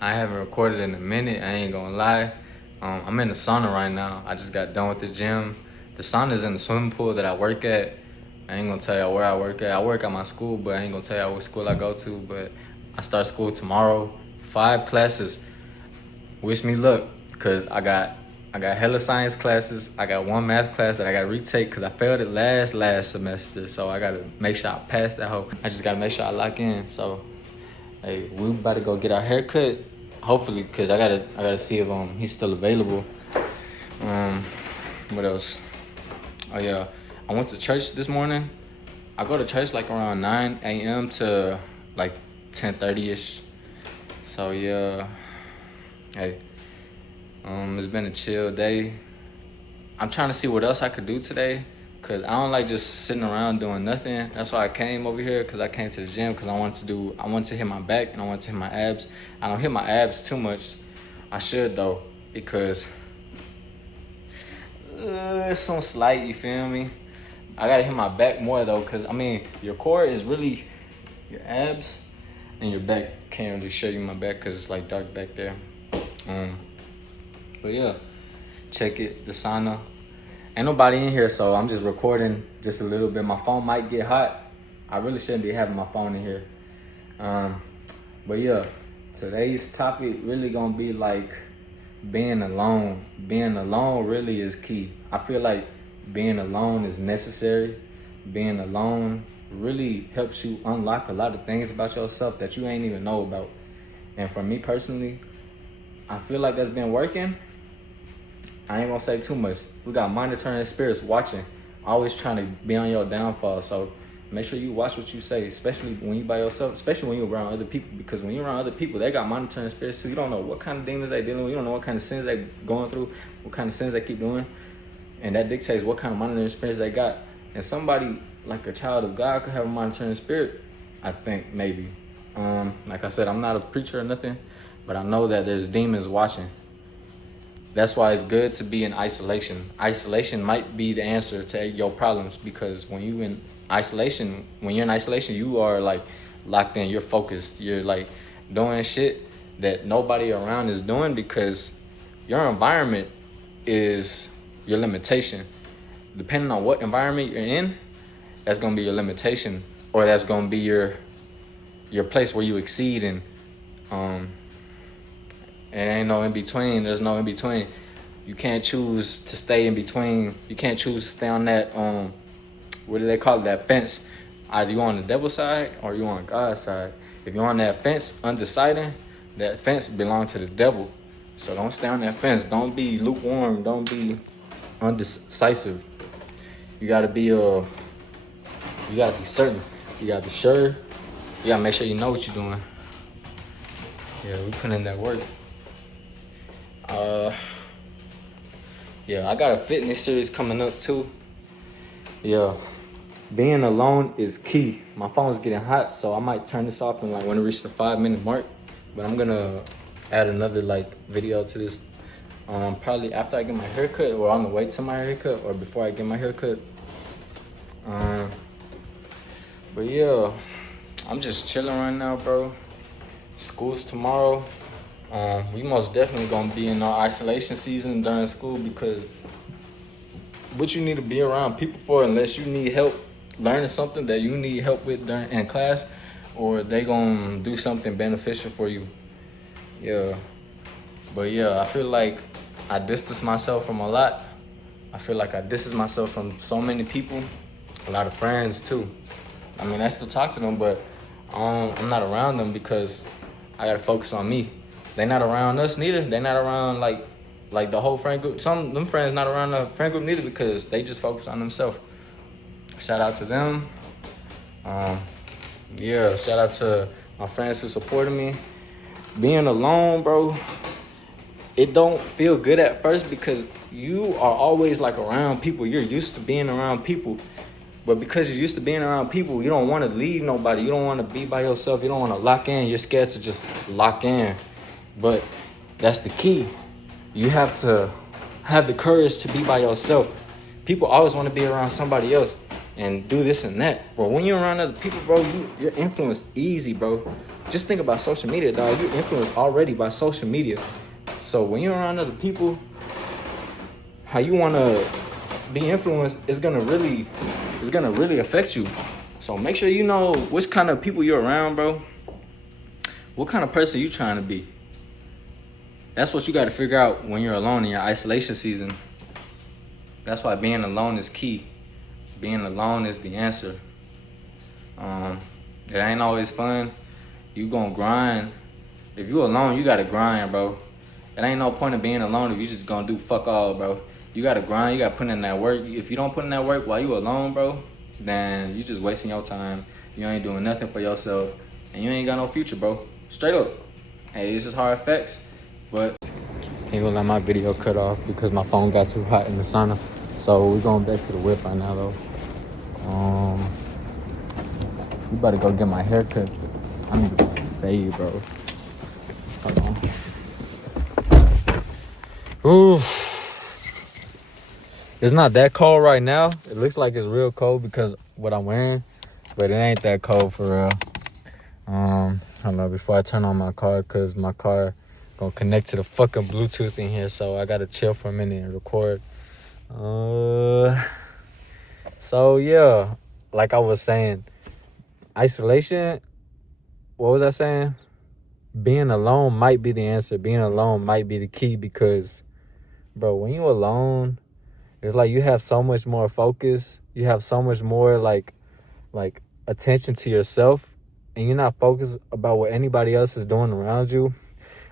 I haven't recorded in a minute. I ain't gonna lie. I'm in the sauna right now. I just got done with the gym. The sauna is in the swimming pool that I work at. I ain't gonna tell y'all where I work at. I work at my school, but I ain't gonna tell y'all what school I go to. But I start school tomorrow. 5 classes. Wish me luck, cause I got hella science classes. I got 1 math class that I gotta retake because I failed it last semester. So I gotta make sure I pass that whole. I just gotta make sure I lock in. So, hey, we about to go get our hair cut. Hopefully, cause I gotta see if he's still available. What else? Oh yeah, I went to church this morning. I go to church like around 9 a.m. to like 10:30ish. So yeah, hey, it's been a chill day. I'm trying to see what else I could do today, cause I don't like just sitting around doing nothing. That's why I came over here, cause I came to the gym, cause I want to hit my back and I want to hit my abs. I don't hit my abs too much. I should though, because it's some slight, you feel me? I gotta hit my back more though, cause I mean, your core is really your abs, and your back can't really show you my back cause it's like dark back there. But yeah, check it, the sauna. Ain't nobody in here, so I'm just recording just a little bit. My phone might get hot. I really shouldn't be having my phone in here. But yeah, today's topic really gonna be like being alone. Being alone really is key. I feel like being alone is necessary. Being alone really helps you unlock a lot of things about yourself that you ain't even know about. And for me personally, I feel like that's been working. I ain't gonna say too much. We got monitoring spirits watching, always trying to be on your downfall. So make sure you watch what you say, especially when you by yourself, especially when you're around other people. Because when you're around other people, they got monitoring spirits too. You don't know what kind of demons they dealing with. You don't know what kind of sins they going through, what kind of sins they keep doing. And that dictates what kind of monitoring spirits they got. And somebody like a child of God could have a monitoring spirit, I think, maybe. Like I said, I'm not a preacher or nothing, but I know that there's demons watching. That's why it's good to be in isolation. Isolation might be the answer to your problems, because when you're in isolation, you are like locked in, you're focused, you're like doing shit that nobody around is doing, because your environment is your limitation. Depending on what environment you're in, that's gonna be your limitation, or that's gonna be your place where you exceed. And it ain't no in between. There's no in between. You can't choose to stay in between. You can't choose to stay on that what do they call it, that fence. Either you on the devil's side or you on God's side. If you're on that fence undecided, that fence belongs to the devil. So don't stay on that fence. Don't be lukewarm. Don't be undecisive. You gotta be certain. You gotta be sure. You gotta make sure you know what you're doing. Yeah, we put in that work. Yeah, I got a fitness series coming up too. Yeah, being alone is key. My phone's getting hot, so I might turn this off and like when it reaches the 5-minute mark. But I'm gonna add another like video to this. Probably after I get my haircut, or on the way to my haircut, or before I get my haircut. But yeah, I'm just chilling right now, bro. School's tomorrow. We most definitely gonna be in our isolation season during school, because what you need to be around people for, unless you need help learning something that you need help with in class, or they gonna do something beneficial for you. Yeah. But yeah, I feel like I distance myself from a lot. I feel like I distance myself from so many people, a lot of friends too. I mean, I still talk to them, but I'm not around them because I gotta focus on me. They not around us neither. They not around like the whole friend group. Some of them friends not around the friend group neither, because they just focus on themselves. Shout out to them. Yeah, shout out to my friends who supported me. Being alone, bro, it don't feel good at first, because you are always like around people. You're used to being around people. But because you're used to being around people, you don't want to leave nobody. You don't want to be by yourself. You don't want to lock in. You're scared to just lock in. But that's the key. You have to have the courage to be by yourself. People always want to be around somebody else and do this and that. But when you're around other people, bro, you're influenced easy, bro. just think about social media, dog. You're influenced already by social media. So when you're around other people, how you want to be influenced is gonna really affect you. So make sure you know which kind of people you're around, bro. What kind of person you trying to be? That's what you got to figure out when you're alone in your isolation season. That's why being alone is key. Being alone is the answer. It ain't always fun. You gonna grind. If you alone, you gotta grind, bro. It ain't no point of being alone if you just gonna do fuck all, bro. You gotta grind. You gotta put in that work. If you don't put in that work while you alone, bro, then you just wasting your time. You ain't doing nothing for yourself, and you ain't got no future, bro. Straight up. Hey, it's just hard facts, but ain't gonna let my video cut off because my phone got too hot in the sauna. So we're going back to the whip right now, though. You better go get my hair cut. I need to fade, bro. Hold on. Ooh. It's not that cold right now. It looks like it's real cold because what I'm wearing, but it ain't that cold for real. I don't know, before I turn on my car, because my car gonna connect to the fucking Bluetooth in here, so I gotta chill for a minute and record. So yeah, like I was saying, isolation, what was I saying? Being alone might be the answer. Being alone might be the key because, bro, when you alone, it's like you have so much more focus. You have so much more like attention to yourself, and you're not focused about what anybody else is doing around you,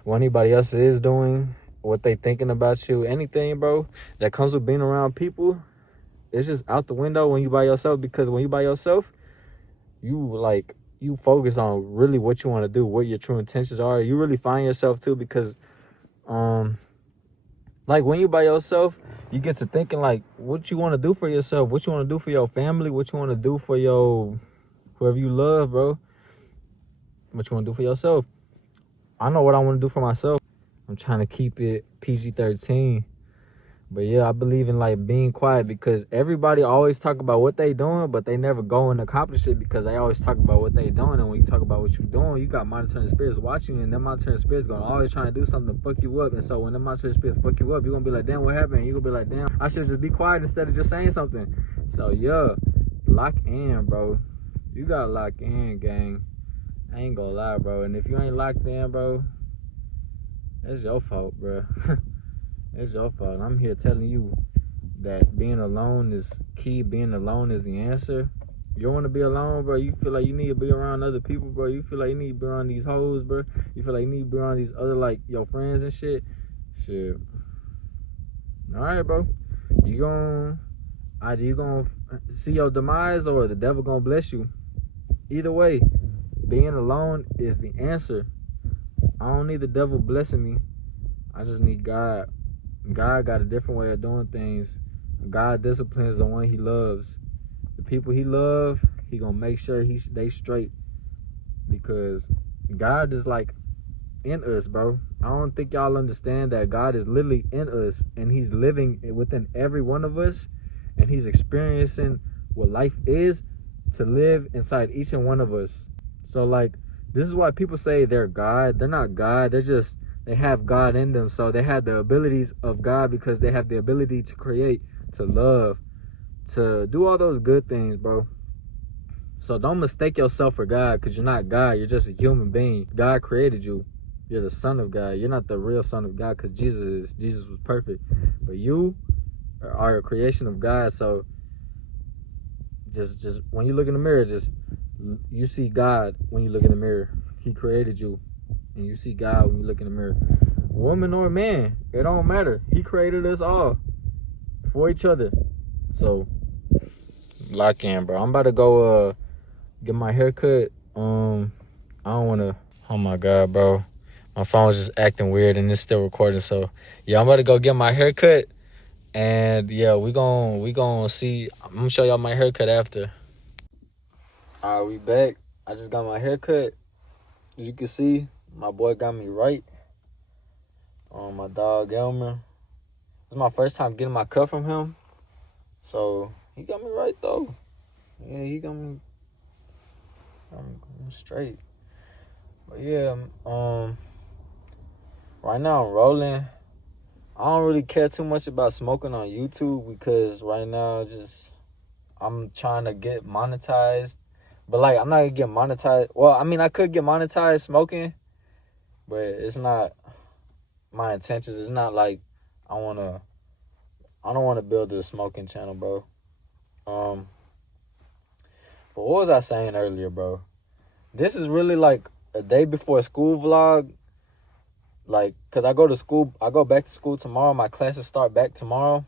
what anybody else is doing, what they thinking about you, anything, bro, that comes with being around people. It's just out the window when you by yourself, because when you by yourself, you focus on really what you want to do, what your true intentions are. You really find yourself too, because like when you by yourself, you get to thinking like what you want to do for yourself, what you want to do for your family, what you want to do for your whoever you love, bro. What you want to do for yourself. I know what I want to do for myself. I'm trying to keep it PG-13. But yeah, I believe in like being quiet, because everybody always talk about what they doing, but they never go and accomplish it, because they always talk about what they doing. And when you talk about what you doing, you got monitoring spirits watching you, and them monitoring spirits gonna always trying to do something to fuck you up. And so when them monitoring spirits fuck you up, you're gonna be like, damn, what happened? And you're gonna be like, damn, I should just be quiet instead of just saying something. So yeah, lock in, bro. You gotta lock in, gang. I ain't gonna lie, bro. And if you ain't locked in, bro, it's your fault, bro. It's your fault. I'm here telling you that being alone is key. Being alone is the answer. You don't want to be alone, bro. You feel like you need to be around other people, bro. You feel like you need to be around these hoes, bro. You feel like you need to be around these other, like, your friends and shit. Shit. All right, bro. Either you gonna see your demise, or the devil gonna bless you. Either way, being alone is the answer. I don't need the devil blessing me. I just need God. God got a different way of doing things. God disciplines the one he loves. The people he loves, he gonna make sure they straight. Because God is like in us, bro. I don't think y'all understand that God is literally in us, and he's living within every one of us, and he's experiencing what life is to live inside each and one of us. So like, this is why people say they're God. They're not God. They have God in them. So they have the abilities of God, because they have the ability to create, to love, to do all those good things, bro. So don't mistake yourself for God, because you're not God. You're just a human being. God created you. You're the son of God. You're not the real son of God, because Jesus is. Jesus was perfect. But you are a creation of God. So just when you look in the mirror, you see God when you look in the mirror. He created you, and you see God when you look in the mirror. Woman or man, it don't matter. He created us all for each other. So lock in, bro. I'm about to go get my hair cut. I don't want to. Oh my God, bro. My phone's just acting weird, and it's still recording. So yeah, I'm about to go get my hair cut. And yeah, we gon' see. I'm gonna show y'all my haircut after. All right, we back. I just got my haircut. As you can see, my boy got me right. My dog Elmer. It's my first time getting my cut from him. So he got me right though. Yeah, he got me. I'm straight. But yeah, right now I'm rolling. I don't really care too much about smoking on YouTube because right now just I'm trying to get monetized. But like I'm not gonna get monetized. Well, I mean I could get monetized smoking, but it's not my intentions. It's not like I wanna I don't wanna build a smoking channel, bro. Um but what was I saying earlier, bro? This is really like a day before school vlog. Like, cause I go back to school tomorrow. My classes start back tomorrow.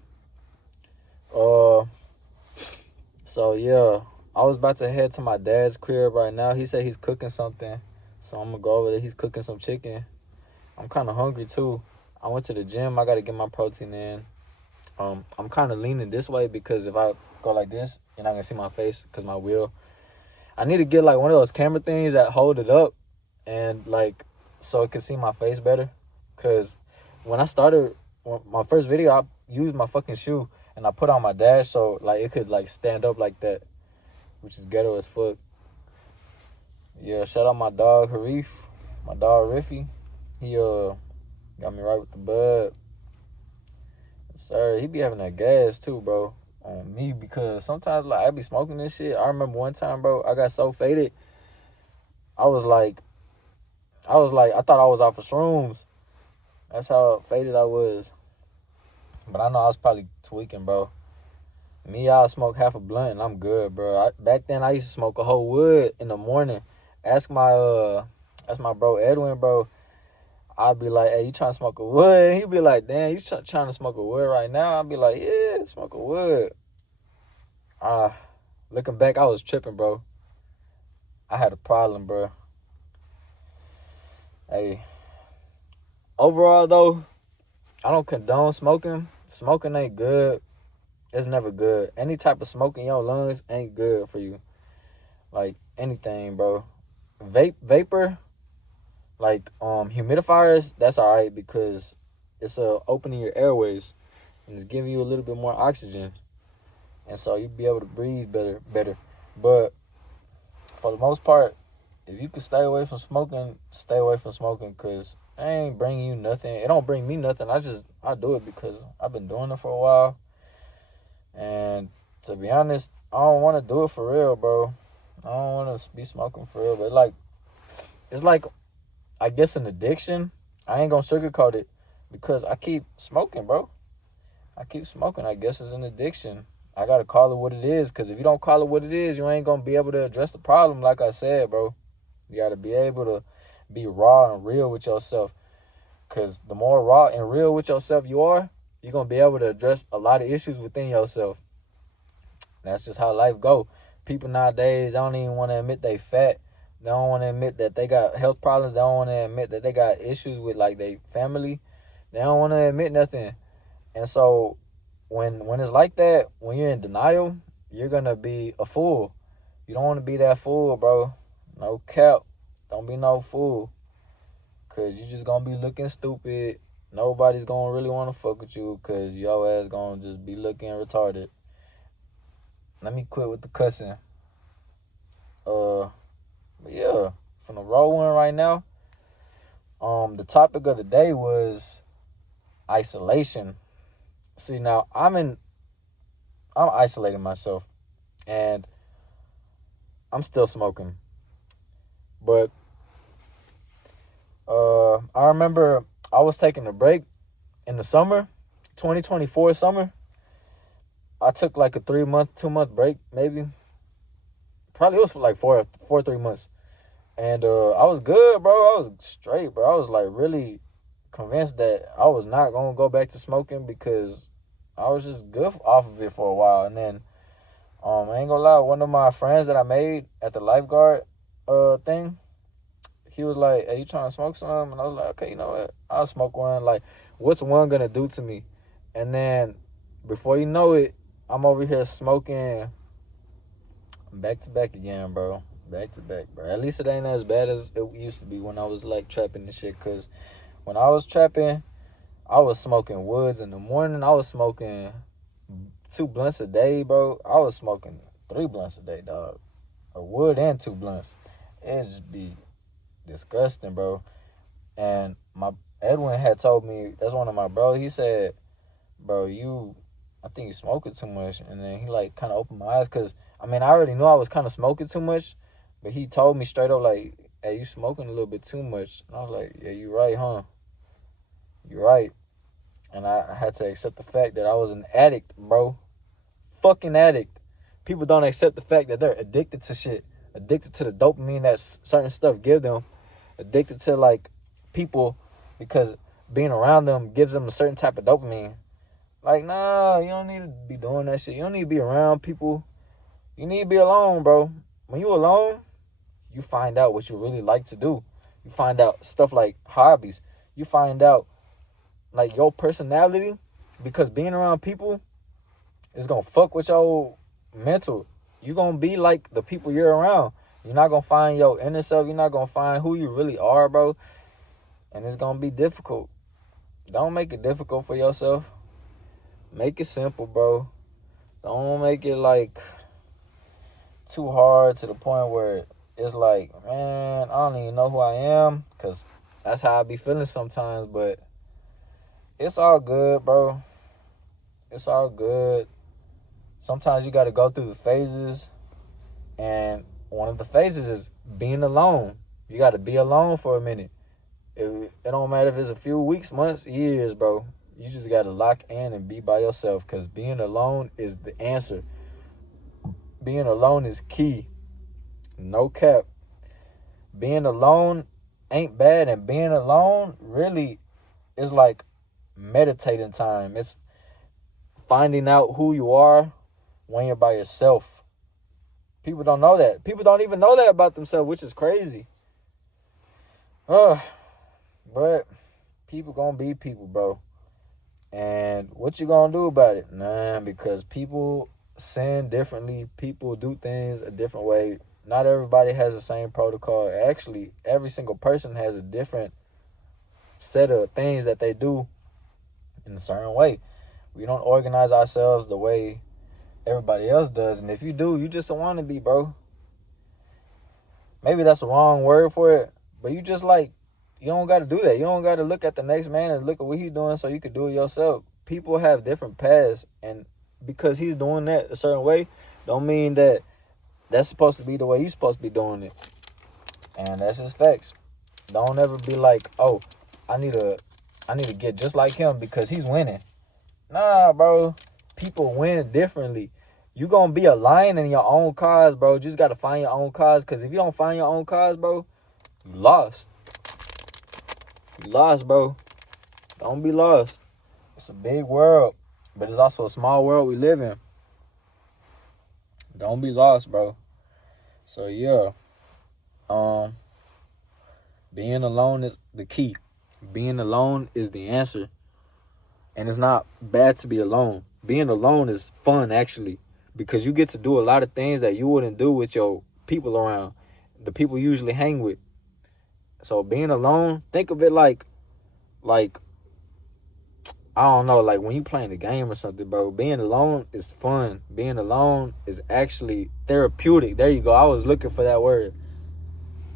Uh So yeah, I was about to head to my dad's crib right now. He said he's cooking something, so I'm gonna go over there. He's cooking some chicken. I'm kind of hungry too. I went to the gym. I gotta get my protein in. I'm kind of leaning this way because if I go like this, you're not gonna see my face because my wheel. I need to get like one of those camera things that hold it up and like so it can see my face better. Cause when I started my first video, I used my fucking shoe and I put on my dash so like it could like stand up like that, which is ghetto as fuck. Yeah, shout out my dog Harif, my dog Riffy. He got me right with the bud. Sir, he be having that gas too, bro. On me because sometimes like I be smoking this shit. I remember one time, bro, I got so faded. I was like, I thought I was off of shrooms. That's how faded I was. But I know I was probably tweaking, bro. Me, I'll smoke half a blunt and I'm good, bro. Back then, I used to smoke a whole wood in the morning. Ask my bro Edwin, bro. I'd be like, hey, you trying to smoke a wood? He'd be like, damn, you trying to smoke a wood right now? I'd be like, yeah, smoke a wood. Looking back, I was tripping, bro. I had a problem, bro. Hey, overall, though, I don't condone smoking. Smoking ain't good. It's never good. Any type of smoke in your lungs ain't good for you. Like, anything, bro. Vapor, like humidifiers, that's all right because it's opening your airways and it's giving you a little bit more oxygen, and so you'll be able to breathe better. But for the most part, if you can stay away from smoking, stay away from smoking because it ain't bringing you nothing. It don't bring me nothing. I do it because I've been doing it for a while, and to be honest, I don't want to do it for real, bro. I don't want to be smoking for real, but it's like I guess an addiction. I ain't gonna sugarcoat it because I keep smoking, bro. I keep smoking. I guess it's an addiction. I gotta call it what it is because if you don't call it what it is, you ain't gonna be able to address the problem. Like I said, bro, you gotta be able to be raw and real with yourself because the more raw and real with yourself you are, you're gonna be able to address a lot of issues within yourself. That's just how life go. People nowadays don't even want to admit they fat. They don't want to admit that they got health problems. They don't want to admit that they got issues with like their family. They don't want to admit nothing. And so when it's like that, when you're in denial, you're gonna be a fool. You don't want to be that fool, bro. No cap. Don't be no fool. Cause you just gonna be looking stupid. Nobody's gonna really want to fuck with you cause your ass gonna just be looking retarded. Let me quit with the cussing. But yeah, from the roll one right now. The topic of the day was isolation. See, now I'm isolating myself, and I'm still smoking. But I remember I was taking a break in the summer, 2024 summer. I took like a 2 month break, maybe. Probably it was for like 3 months. And I was good, bro. I was straight, bro. I was like really convinced that I was not going to go back to smoking because I was just good off of it for a while. And then, I ain't gonna lie, one of my friends that I made at the lifeguard thing, he was like, hey, you trying to smoke some? And I was like, okay, you know what? I'll smoke one. Like, what's one going to do to me? And then before you know it, I'm over here smoking back to back again, bro. Back to back, bro. At least it ain't as bad as it used to be when I was like trapping and shit. Cause when I was trapping, I was smoking woods in the morning. I was smoking 2 blunts a day, bro. I was smoking 3 blunts a day, dog. A wood and 2 blunts. It just be disgusting, bro. And my Edwin had told me, that's one of my bro. He said, "Bro, I think you smoking too much." And then he like kind of opened my eyes, cause I mean I already knew I was kind of smoking too much, but he told me straight up like, "Hey, you smoking a little bit too much." And I was like, "Yeah, you right, huh? You right." And I had to accept the fact that I was an addict, bro. Fucking addict. People don't accept the fact that they're addicted to shit. Addicted to the dopamine that certain stuff give them. Addicted to, like, people because being around them gives them a certain type of dopamine. Like, nah, you don't need to be doing that shit. You don't need to be around people. You need to be alone, bro. When you alone, you find out what you really like to do. You find out stuff like hobbies. You find out like your personality, because being around people is gonna fuck with your mental. You gonna be like the people you're around. You're not gonna find your inner self. You're not gonna find who you really are, bro. And it's gonna be difficult. Don't make it difficult for yourself. Make it simple, bro. Don't make it like too hard to the point where it's like, man, I don't even know who I am, because that's how I be feeling sometimes. But it's all good, bro. It's all good. Sometimes you got to go through the phases. And one of the phases is being alone. You got to be alone for a minute. It don't matter if it's a few weeks, months, years, bro. You just got to lock in and be by yourself, because being alone is the answer. Being alone is key. No cap. Being alone ain't bad. And being alone really is like meditating time. It's finding out who you are when you're by yourself. People don't know that. People don't even know that about themselves, which is crazy. But people gonna be people, bro. And what you gonna do about it? Nah, because people sin differently. People do things a different way. Not everybody has the same protocol. Actually, every single person has a different set of things that they do in a certain way. We don't organize ourselves the way everybody else does. And if you do, you just a wannabe, bro. Maybe that's the wrong word for it, but you just like, you don't got to do that. You don't got to look at the next man and look at what he's doing so you could do it yourself. People have different paths, and because he's doing that a certain way, don't mean that that's supposed to be the way you're supposed to be doing it. And that's just facts. Don't ever be like, oh, I need to get just like him because he's winning. Nah, bro. People win differently. You gonna be a lion in your own cause, bro. You just gotta find your own cause. Because if you don't find your own cause, bro, you lost. You lost, bro. Don't be lost. It's a big world, but it's also a small world we live in. Don't be lost, bro. So yeah. Being alone is the key. Being alone is the answer. And it's not bad to be alone. Being alone is fun, actually, because you get to do a lot of things that you wouldn't do with your people around, the people you usually hang with. So being alone, think of it like, I don't know, like when you playing a game or something, bro. Being alone is fun. Being alone is actually therapeutic. There you go. I was looking for that word.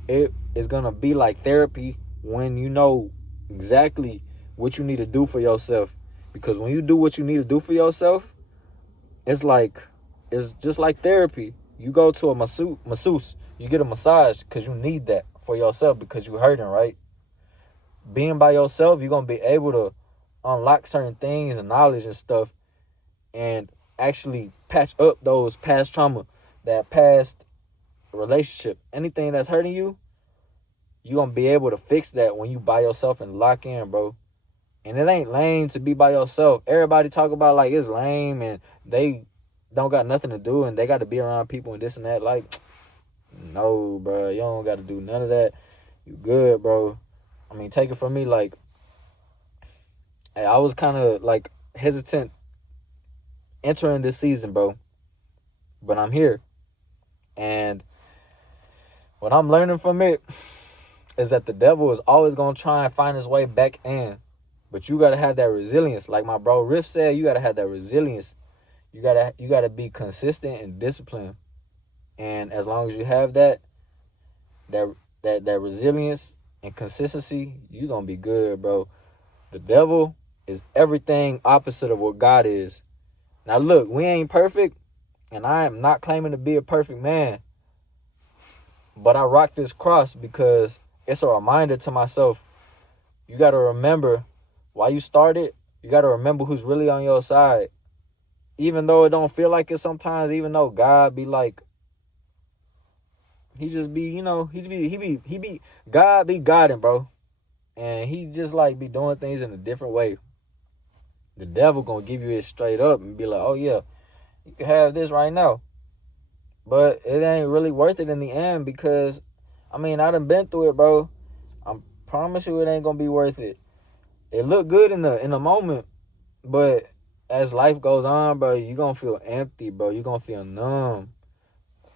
It is going to be like therapy when you know exactly what you need to do for yourself. Because when you do what you need to do for yourself, it's just like therapy. You go to a masseuse, you get a massage because you need that for yourself because you're hurting, right? Being by yourself, you're going to be able to unlock certain things and knowledge and stuff and actually patch up those past trauma, that past relationship. Anything that's hurting you, you're going to be able to fix that when you by yourself and lock in, bro. And it ain't lame to be by yourself. Everybody talk about like it's lame and they don't got nothing to do and they got to be around people and this and that. Like, no, bro. You don't got to do none of that. You good, bro. I mean, take it from me, like, hey, I was kind of like hesitant entering this season, bro. But I'm here. And what I'm learning from it is that the devil is always going to try and find his way back in. But you got to have that resilience. Like my bro Riff said, you got to have that resilience. You got to be consistent and disciplined. And as long as you have that that resilience and consistency, you gonna be good, bro. The devil is everything opposite of what God is. Now look, we ain't perfect, and I am not claiming to be a perfect man. But I rock this cross because it's a reminder to myself. You got to remember why you started. You got to remember who's really on your side. Even though it don't feel like it sometimes, even though God be like, he just be, God be guiding, bro. And he just like be doing things in a different way. The devil gonna give you it straight up and be like, oh yeah, you can have this right now. But it ain't really worth it in the end because, I done been through it, bro. I promise you it ain't gonna be worth it. It look good in the moment, but as life goes on, bro, you gonna feel empty, bro. You gonna feel numb.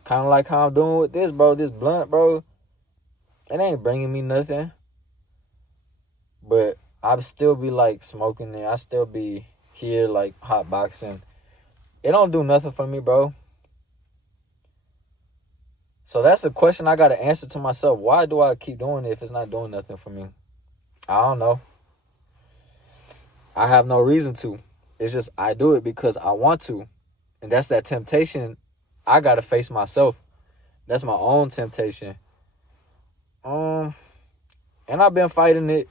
Kind of like how I'm doing with this, bro. This blunt, bro, it ain't bringing me nothing. But I still be like smoking it. I still be here like hot boxing. It don't do nothing for me, bro. So that's a question I got to answer to myself. Why do I keep doing it if it's not doing nothing for me? I don't know. I have no reason to. It's just I do it because I want to. And that's that temptation I got to face myself. That's my own temptation. And I've been fighting it.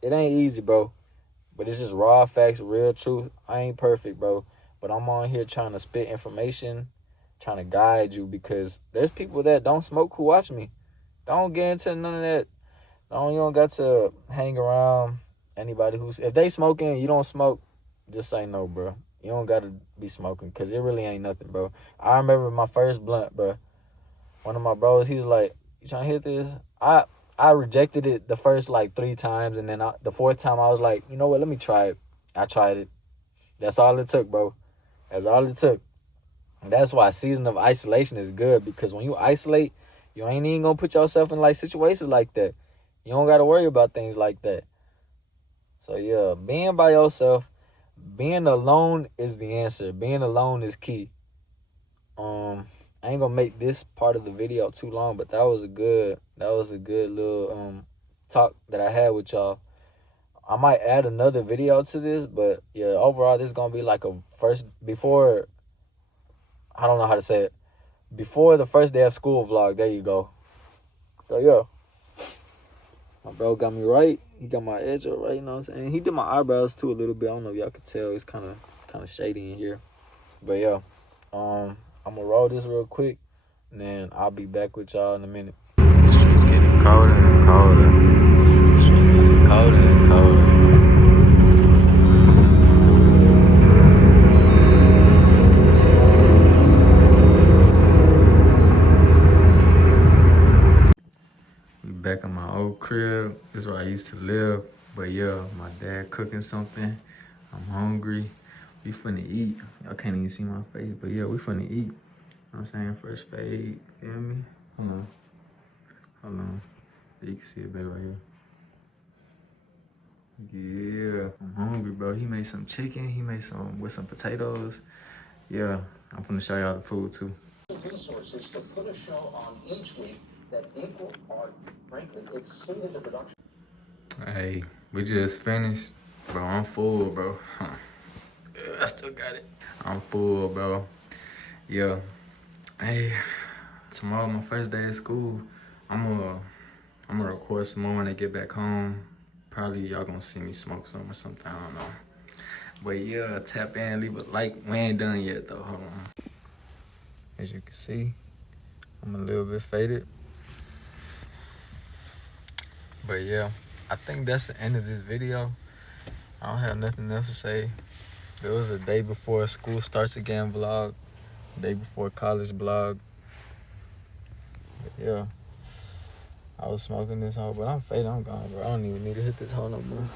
It ain't easy, bro. But it's just raw facts, real truth. I ain't perfect, bro. But I'm on here trying to spit information, trying to guide you because there's people that don't smoke who watch me. Don't get into none of that. You don't got to hang around anybody who's... If they smoking and you don't smoke, just say no, bro. You don't got to be smoking because it really ain't nothing, bro. I remember my first blunt, bro. One of my bros, he was like, you trying to hit this? I rejected it the first, 3 times, and then the 4th time, I was like, you know what, let me try it. I tried it. That's all it took, bro. That's all it took. And that's why a season of isolation is good, because when you isolate, you ain't even gonna put yourself in, situations like that. You don't got to worry about things like that. So, yeah, being by yourself, being alone is the answer. Being alone is key. I ain't gonna make this part of the video too long, but that was a good little talk that I had with y'all. I might add another video to this, but yeah, overall this is gonna be like a first before I don't know how to say it. Before the first day of school vlog. There you go. So yeah. My bro got me right. He got my edge up right, you know what I'm saying? He did my eyebrows too a little bit. I don't know if y'all can tell. It's kinda shady in here. But yeah. I'm gonna roll this real quick, and then I'll be back with y'all in a minute. The streets getting colder and colder. The streets getting colder and colder. We back in my old crib. This is where I used to live. But yeah, my dad cooking something. I'm hungry. We finna eat. Y'all can't even see my face, but yeah, we finna eat. You know what I'm saying? Fresh fade. Feel me? Hold on. You can see it better right here. Yeah, I'm hungry, bro. He made some chicken. He made some with some potatoes. Yeah, I'm finna show y'all the food too. Resources to put a show on each week that equal or frankly exceeded the production. Hey, we just finished. Bro, I'm full, bro. I still got it. I'm full, bro. Yeah. Hey, tomorrow my first day of school. I'm gonna record some more when I get back home. Probably y'all gonna see me smoke some or something, I don't know. But yeah, tap in, leave a like. We ain't done yet though, hold on. As you can see, I'm a little bit faded. But yeah, I think that's the end of this video. I don't have nothing else to say. It was a day before school starts again vlog. Day before college vlog. But yeah. I was smoking this hoe, but I'm faded. I'm gone, bro. I don't even need to hit this hoe no more.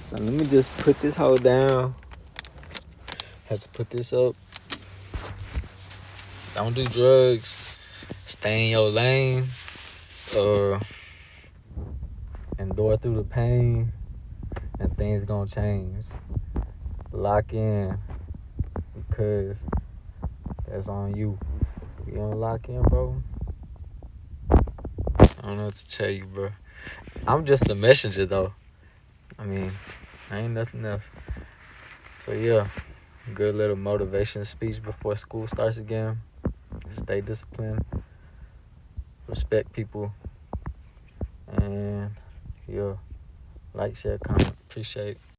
So let me just put this hoe down. Have to put this up. Don't do drugs. Stay in your lane. Endure through the pain. And things gonna change. Lock in. Because that's on you. If you don't lock in, bro, I don't know what to tell you, bro. I'm just a messenger, though. I mean, I ain't nothing else. So, yeah, good little motivation speech before school starts again. Stay disciplined. Respect people. And, yeah, like, share, comment. Appreciate it.